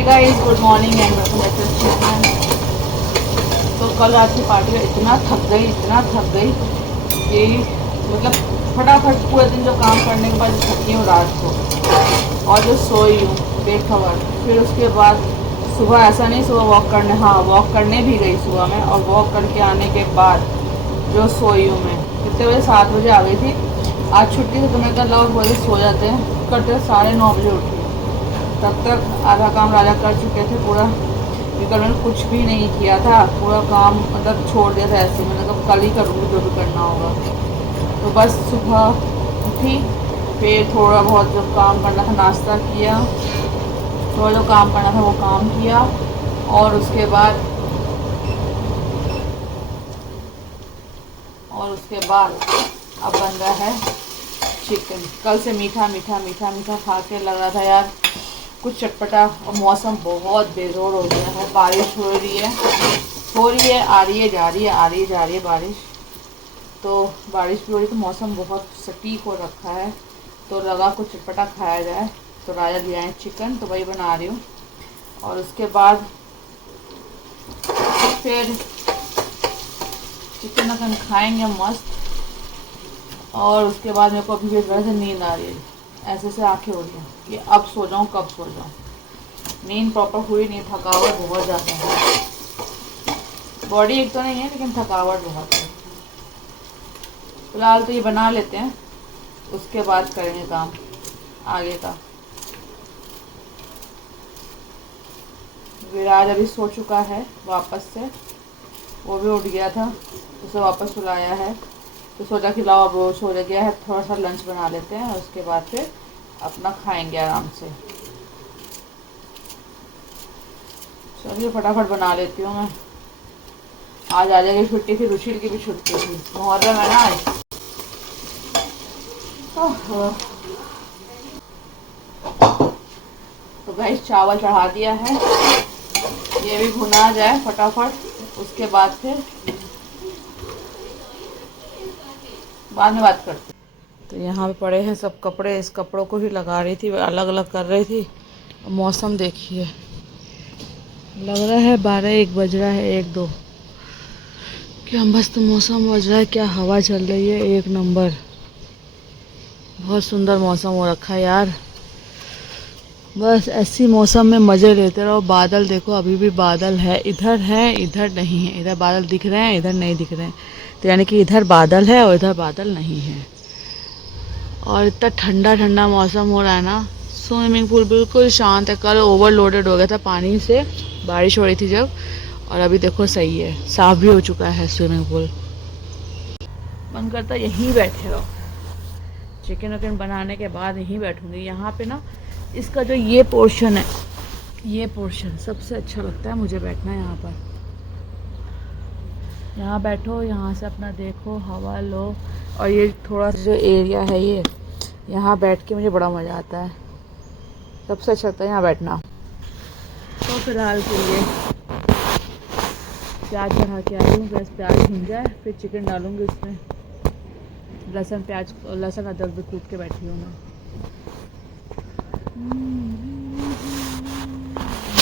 Hey guys, good morning and welcome back to the channel. तो कल रात की पार्टी में इतना थक गई कि मतलब फटाफट पूरे दिन जो काम करने के बाद जो थकी हूँ रात को और जो सोई हूँ बेखबर। फिर उसके बाद सुबह ऐसा नहीं, सुबह वॉक करने भी गई सुबह में, और वॉक करके आने के बाद जो सोई हूँ मैं कितने बजे, 7 बजे आ गई थी। आज छुट्टी से तो मैं कल और बजे सो जाते हैं, करते 9:30 बजे उठी। तब तक आधा काम राजा कर चुके थे पूरा, क्योंकि मैंने कुछ भी नहीं किया था, पूरा काम मतलब छोड़ दिया था ऐसे। मैंने कहा कल ही करूँगी जो भी करना होगा। तो बस सुबह उठी, फिर थोड़ा बहुत जो काम करना था नाश्ता किया, थोड़ा जो काम करना था वो काम किया, और उसके बाद अब बन रहा है चिकन। कल से मीठा खा के लग रहा था यार कुछ चटपटा, और मौसम बहुत बेजोर हो गया है। बारिश हो रही है, आ रही है जा रही है बारिश। तो बारिश भी हो रही है, तो मौसम बहुत सटीक हो रखा है, तो लगा कुछ चटपटा खाया जाए। तो राजा ले आए चिकन, तो वही बना रही हूँ। और उसके बाद फिर चिकन अपन खाएंगे मस्त। और उसके बाद मेरे को अभी भी वैसे नींद आ रही है, ऐसे से आंखें हो रही हैं कि अब सो जाऊँ, कब सो जाऊँ। नींद प्रॉपर हुई नहीं, थकावट बहुत ज़्यादा है। बॉडी एक तो नहीं है, लेकिन थकावट बहुत है। फिलहाल तो ये बना लेते हैं, उसके बाद करेंगे काम आगे का। विराज अभी सो चुका है वापस से, वो भी उठ गया था, उसे वापस सुलाया है। तो सोचा कि लाओ, अब वो सो गया है, थोड़ा सा लंच बना लेते हैं, उसके बाद फिर अपना खाएंगे आराम से। चलिए फटाफट बना लेती हूँ मैं। आज आ जाएगी छुट्टी, फिर रुचिल की भी छुट्टी थी, मुहर्रम है ना आज। तो गाइस चावल चढ़ा दिया है, ये भी भुना जाए फटाफट, उसके बाद फिर बाद में बात करते। तो यहाँ पे पड़े हैं सब कपड़े, इस कपड़ों को ही लगा रही थी, अलग अलग कर रही थी। मौसम देखिए, लग रहा है 12-1 बज रहा है, 1-2। क्या मस्त मौसम बज रहा है, क्या हवा चल रही है, एक नंबर। बहुत सुंदर मौसम हो रखा है यार। बस ऐसी मौसम में मज़े लेते रहो। बादल देखो, अभी भी बादल है, इधर नहीं है। इधर बादल दिख रहे हैं, इधर नहीं दिख रहे हैं। तो यानी कि इधर बादल है और इधर बादल नहीं है। और इतना ठंडा ठंडा मौसम हो रहा है ना। स्विमिंग पूल बिल्कुल शांत है। कल ओवरलोडेड हो गया था पानी से, बारिश हो रही थी जब, और अभी देखो सही है, साफ़ भी हो चुका है स्विमिंग पूल। मन करता यहीं बैठे रहो, चिकन विकन बनाने के बाद यहीं बैठूंगी। यहाँ पे ना इसका जो ये पोर्शन है, ये पोर्शन सबसे अच्छा लगता है मुझे बैठना यहाँ पर। यहाँ बैठो, यहाँ से अपना देखो, हवा लो। और ये थोड़ा सा जो एरिया है ये, यहाँ बैठ के मुझे बड़ा मज़ा आता है, सबसे अच्छा लगता है यहाँ बैठना। तो फिलहाल के लिए प्याज चढ़ा के आई हूँ, बस प्याज भून जाए फिर चिकन डालूँगी इसमें। लहसुन अदरक भी कूट के बैठी हूँ मैं।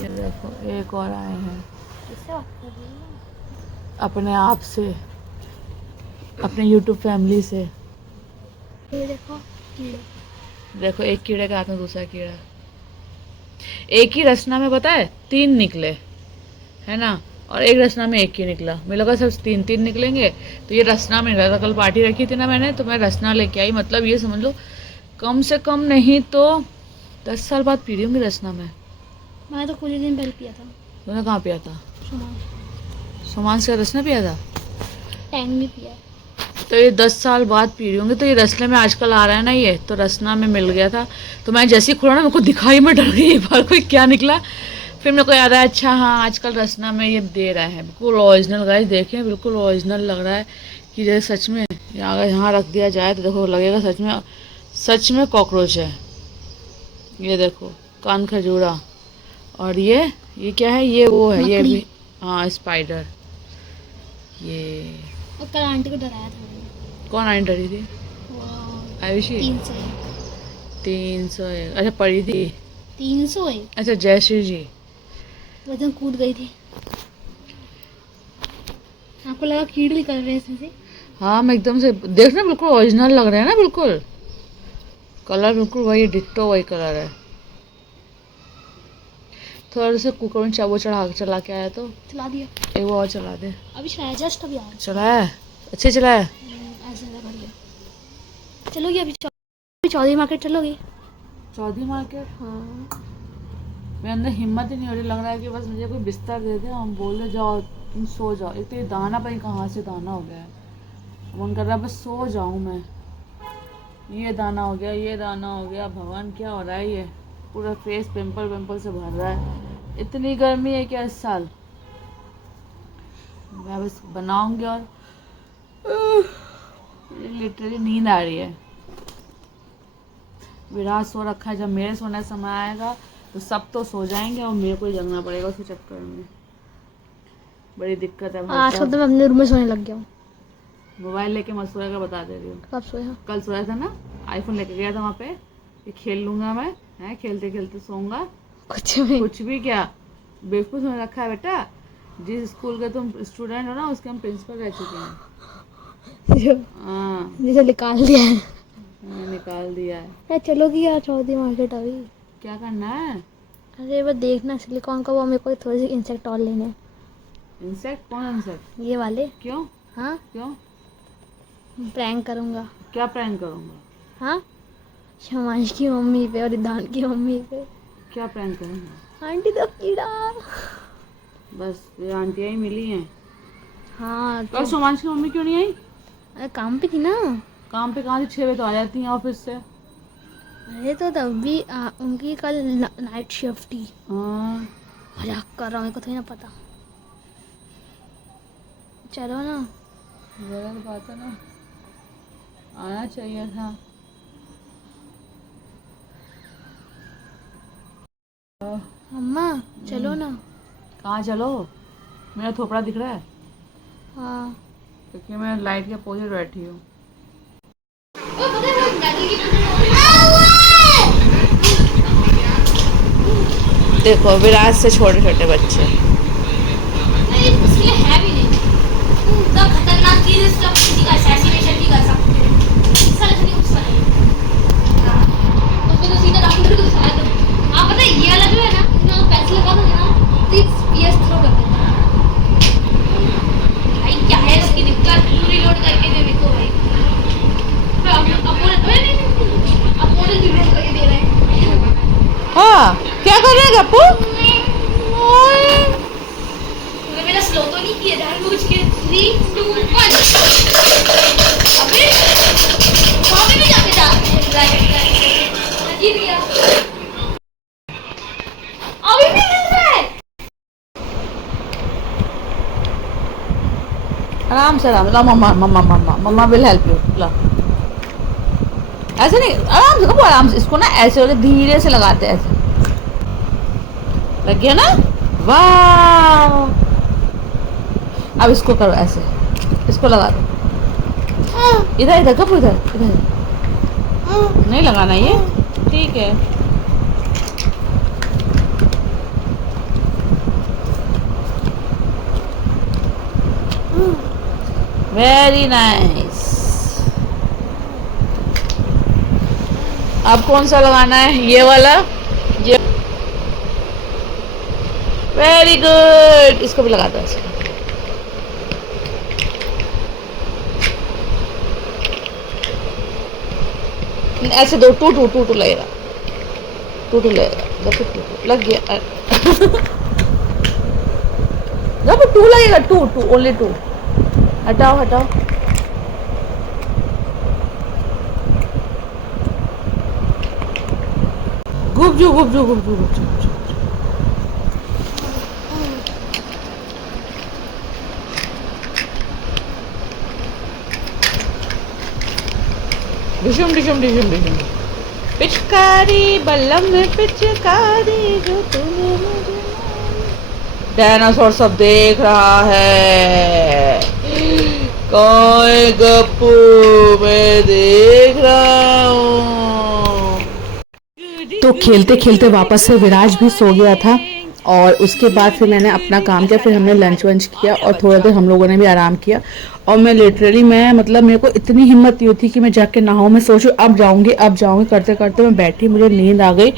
ये देखो एक और आए हैं, अपने आप से, अपने YouTube फैमिली से। ये देखो देखो एक कीड़े के हाथ में दूसरा कीड़ा। एक ही रचना में पता है 3 निकले है ना, और एक रचना में एक ही निकला। मुझे लगा सिर्फ 3 निकलेंगे, तो ये रचना में निकला था। कल पार्टी रखी थी ना मैंने, तो मैं रचना लेके आई। मतलब ये समझ लो कम से कम नहीं तो 10 साल बाद पी रही हूँ रचना में। मैंने तो कुछ ही दिन पहले पिया था। तूने कहाँ पिया था? सुमान से रचना पिया था, टैंक में पिया। तो ये 10 साल बाद पी रही होंगी। तो ये रसने में आजकल आ रहा है ना, ये तो रसना में मिल गया था। तो मैं जैसे ही खोला ना, मेरे को दिखाई, मैं डर गई एक बार, कोई क्या निकला। फिर मेरे को याद आया, अच्छा हाँ आजकल रसना में ये दे रहा है। बिल्कुल ओरिजिनल गाइस, देखें बिल्कुल ओरिजिनल लग रहा है कि जैसे सच में अगर यहाँ रख दिया जाए तो देखो लगेगा सच में कॉकरोच है। ये देखो कान खजूरा, और ये क्या है, ये वो है, ये भी हाँ स्पाइडर। ये और कल आंटी को डराया था मैंने। कौन आंटी डरी थी? आयुषी। 301। 301 अच्छा पढ़ी थी। 301 अच्छा जयश्री जी। वजन कूद गई थी। आपको लगा कीड़े निकल रहे हैं इसमें से? हाँ मैं एकदम से देखना बिल्कुल ओरिजिनल लग रहा है ना, बिल्कुल कलर बिल्कुल वही डिट्टो वही कलर है। थोड़ा सा कुकर में वो चला के आया तो चला दिया। एक वो और चला दे। अभी चलाया, जस्ट अभी आया। चलाया अच्छे चलाया। ऐसे लगा दिया। चलोगी अभी चौधरी मार्केट चलोगी? चौधरी मार्केट? हाँ। मेरे अंदर हिम्मत ही नहीं हो रही, लग रहा है कि बस मुझे कोई बिस्तर दे दे, हम बोले जाओ तुम सो जाओ। एक तो ये दाना पता नहीं कहाँ से दाना हो गया है, मन कर रहा है बस सो जाऊँ मैं। ये दाना हो गया, ये दाना हो गया, भगवान क्या हो रहा है ये, पूरा फेस पिंपल से भर रहा है। इतनी गर्मी है क्या इस साल। मैं बस बनाऊंगी और लिटरली नींद आ रही है। विराट सो रखा है, जब मेरे सोने का समय आएगा तो सब तो सो जाएंगे और मेरे को ही जगना पड़ेगा उसके चक्कर में। बड़ी दिक्कत है भाई आजकल तो मैं अपने रूम में सोने लग गया हूँ। मोबाइल लेके मत सोएगा, बता दे रही हूँ। कब सोया? कल सोया था ना, आईफोन लेके गया था वहाँ पे, ये खेल लूंगा मैं, है खेलते खेलते सोऊंगा। कुछ भी क्या बेवकूफ़ में रखा है बेटा। जिस स्कूल के तुम स्टूडेंट हो ना उसके हम प्रिंसिपल रह चुके हैं। हाँ जिसे निकाल दिया है। मैंने निकाल दिया है। क्या चलोगी यार चौधरी मार्केट अभी? क्या करना है? अरे बस देखना सिलिकॉन का वो मेरे को थोड़े से इंसेक्ट और लेने हैं। इंसेक्ट? कौन इंसेक्ट? ये वाले। क्यों? हाँ क्यों? प्रैंक करूँगा। क्या प्रैंक करूँगा? हाँ शमांश की मम्मी पे और रिद्धान की मम्मी पे। क्या प्रैंक करूँगा? आंटी तो कीड़ा। बस ये आंटियाँ ही मिली हैं। हाँ और सोमांश की मम्मी क्यों नहीं आई? अरे काम पे थी ना। काम पे कहाँ से 6 बजे तो आ जाती हैं ऑफिस से। अरे तो तब भी उनकी कल नाइट शिफ्ट थी। हाँ मजाक कर रहा हूँ, मेरे को थोड़ी ना पता। चलो ना। गलत बात है ना, आना चाहिए था। मम्मा चलो ना। कहाँ चलो? मेरा थोपड़ा दिख रहा है हाँ क्योंकि मैं लाइट के अपोजिट बैठी हूँ। देखो विराट से छोटे छोटे बच्चे। है भी नहीं तो खतरनाक चीज इसका किसी का असैसिनेशन भी कर सकते हैं। इसका नहीं कुछ नहीं। उसको तो सीधा डॉक्टर को दिखाया दो। आप पता है ये वाला जो है ना, इसमें आप पैसे लगा दोगे ना तो ये पीएस थ्रो कर देता है। भाई क्या है इसकी दिक्कत? रीलोड करके दे मेरे को भाई। अपोनेंट रीलोड करके दे रहे हैं। हाँ क्या कर रहे हैं गप्पू? मेरा स्लो तो नहीं किया जानबूझ के। 3 2 1 अबे वहाँ पे भी जाके जा अजीब यार। अभी भी हिल रहा है। आराम से आराम से। मम्मा मम्मा मम्मा मम्मा विल हेल्प यू। ला ऐसे नहीं, आराम से कपू, आराम से। इसको ना ऐसे होते धीरे से लगाते हैं, ऐसे लग गया ना। वाह अब इसको करो ऐसे, इसको लगा दो। इधर इधर कपू, इधर इधर नहीं लगाना ये, ठीक है। Very nice. अब कौन सा लगाना है? ये वाला। ये वेरी गुड। इसको भी लगा दो ऐसे। ऐसे दो, टू टू टू टू लगेगा, टू टू लगेगा। देखो टू लग गया। जब टू लगेगा, टू टू ओनली टू। हटाओ हटाओ। गुपजू गुपजू गुपजू गुपजू। डिशुम डिशुम डिशुम डिशुम। पिचकारी बल्लम में पिचकारी जो तूने मुझे। डायनासोर सब देख रहा है। कौन गप्पू? मैं देख रहा हूँ। तो खेलते खेलते वापस से विराज भी सो गया था और उसके बाद फिर मैंने अपना काम किया, फिर हमने लंच वंच किया और थोड़ा देर हम लोगों ने भी आराम किया। और मैं लिटरली मतलब मेरे को इतनी हिम्मत नहीं होती कि मैं जाके नहाऊं, मैं सोचूं अब जाऊंगी करते करते मैं बैठी, मुझे नींद आ गई।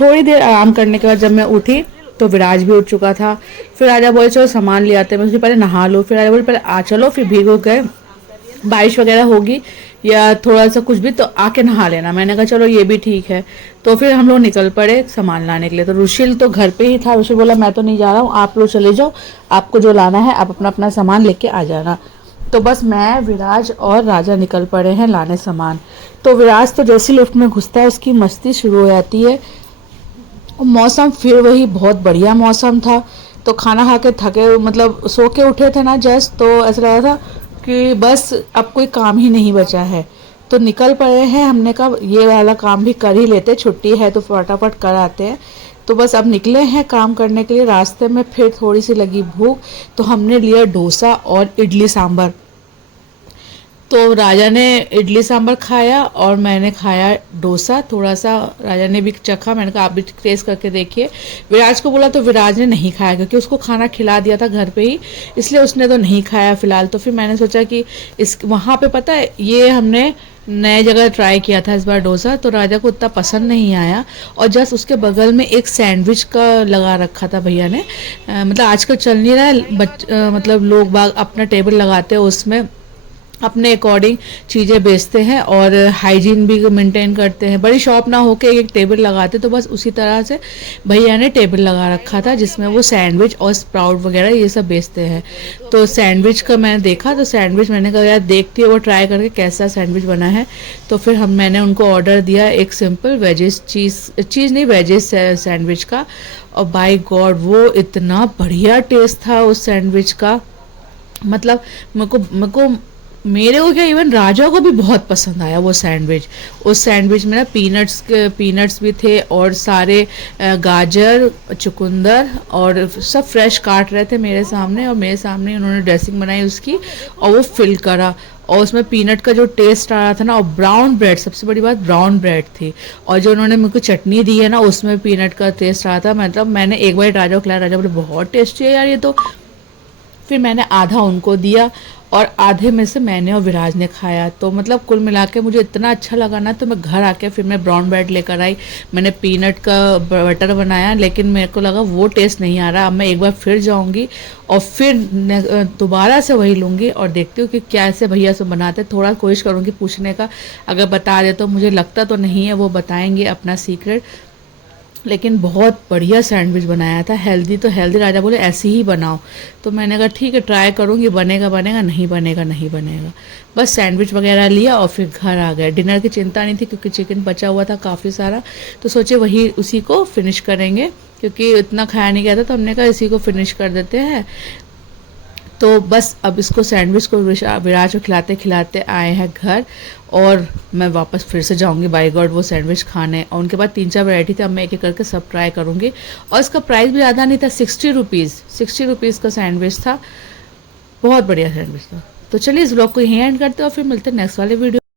थोड़ी देर आराम करने के बाद जब मैं उठी तो विराज भी उठ चुका था। फिर राजा बोले चलो सामान ले आते हैं, मैं उसके पहले नहा लो, फिर राजा बोले पहले आ चलो, फिर भीगो गए, बारिश वगैरह होगी या थोड़ा सा कुछ भी तो आके नहा लेना। मैंने कहा चलो ये भी ठीक है। तो फिर हम लोग निकल पड़े सामान लाने के लिए। तो रुशिल तो घर पे ही था, रुशिल बोला मैं तो नहीं जा रहा हूँ, आप लोग चले जाओ, आपको जो लाना है आप अपना अपना सामान लेके आ जाना। तो बस मैं, विराज और राजा निकल पड़े हैं लाने सामान। तो विराज तो जैसे लिफ्ट में घुसता है उसकी मस्ती शुरू हो जाती है। और मौसम फिर वही बहुत बढ़िया मौसम था। तो खाना खा के थके, मतलब सो के उठे थे ना जस्ट, तो ऐसा लगा था कि बस अब कोई काम ही नहीं बचा है। तो निकल पड़े हैं, हमने कहा ये वाला काम भी कर ही लेते, छुट्टी है तो फटाफट कर आते हैं। तो बस अब निकले हैं काम करने के लिए। रास्ते में फिर थोड़ी सी लगी भूख, तो हमने लिया डोसा और इडली सांभर। तो राजा ने इडली सांभर खाया और मैंने खाया डोसा। थोड़ा सा राजा ने भी चखा, मैंने कहा आप भी टेस्ट करके देखिए। विराज को बोला तो विराज ने नहीं खाया क्योंकि उसको खाना खिला दिया था घर पे ही, इसलिए उसने तो नहीं खाया फिलहाल। तो फिर मैंने सोचा कि इस वहाँ पे पता है ये हमने नए जगह ट्राई किया था इस बार डोसा, तो राजा को उतना पसंद नहीं आया। और जस्ट उसके बगल में एक सैंडविच का लगा रखा था भैया ने। मतलब आजकल चल नहीं रहा है, मतलब लोग बाग अपना टेबल लगाते हैं, उसमें अपने अकॉर्डिंग चीज़ें बेचते हैं और हाइजीन भी मेंटेन करते हैं। बड़ी शॉप ना होके एक टेबल लगाते, तो बस उसी तरह से भैया ने टेबल लगा रखा था जिसमें वो सैंडविच और स्प्राउट वगैरह ये सब बेचते हैं। तो सैंडविच का मैंने देखा, तो सैंडविच मैंने कहा यार देखती है वो ट्राई करके कैसा सैंडविच बना है। तो फिर मैंने उनको ऑर्डर दिया एक सिंपल वेजेस चीज़ नहीं वेजेस सैंडविच का। और बाय गॉड वो इतना बढ़िया टेस्ट था उस सैंडविच का, मतलब मेरे को क्या इवन राजा को भी बहुत पसंद आया वो सैंडविच। उस सैंडविच में ना पीनट्स भी थे और सारे गाजर, चुकंदर और सब फ्रेश काट रहे थे मेरे सामने, और मेरे सामने उन्होंने ड्रेसिंग बनाई उसकी और वो फिल करा। और उसमें पीनट का जो टेस्ट आ रहा था ना, और ब्राउन ब्रेड, सबसे बड़ी बात ब्राउन ब्रेड थी। और जो उन्होंने मुझको चटनी दी है ना उसमें पीनट का टेस्ट आ रहा था। मतलब मैंने एक बार राजा को खिलाया, राजा बोले बहुत टेस्टी है यार ये तो। फिर मैंने आधा उनको दिया और आधे में से मैंने और विराज ने खाया। तो मतलब कुल मिला के मुझे इतना अच्छा लगा ना, तो मैं घर आके फिर मैं ब्राउन ब्रेड लेकर आई, मैंने पीनट का बटर बनाया, लेकिन मेरे को लगा वो टेस्ट नहीं आ रहा। अब मैं एक बार फिर जाऊंगी और फिर दोबारा से वही लूँगी और देखती हूँ कि कैसे भैया से बनाते। थोड़ा कोशिश करूँगी पूछने का, अगर बता दे तो, मुझे लगता तो नहीं है वो बताएंगे अपना सीक्रेट। लेकिन बहुत बढ़िया सैंडविच बनाया था, हेल्दी तो हेल्दी। राजा बोले ऐसे ही बनाओ, तो मैंने कहा ठीक है ट्राई करूँगी, बनेगा बनेगा, नहीं बनेगा नहीं बनेगा। बस सैंडविच वगैरह लिया और फिर घर आ गए। डिनर की चिंता नहीं थी क्योंकि चिकन बचा हुआ था काफ़ी सारा, तो सोचे वही उसी को फिनिश करेंगे क्योंकि इतना खाया नहीं गया था, तो हमने कहा इसी को फिनिश कर देते हैं। तो बस अब इसको सैंडविच को विराज को खिलाते खिलाते आए हैं घर, और मैं वापस फिर से जाऊंगी बाय गॉड वो सैंडविच खाने। और उनके बाद 3-4 वैरायटी थे, अब मैं एक एक करके सब ट्राई करूंगी। और इसका प्राइस भी ज़्यादा नहीं था, 60 रुपीज़ का सैंडविच था, बहुत बढ़िया सैंडविच था। तो चलिए इस ब्लॉग को यहीं एंड करते हैं और फिर मिलते हैं नेक्स्ट वाले वीडियो।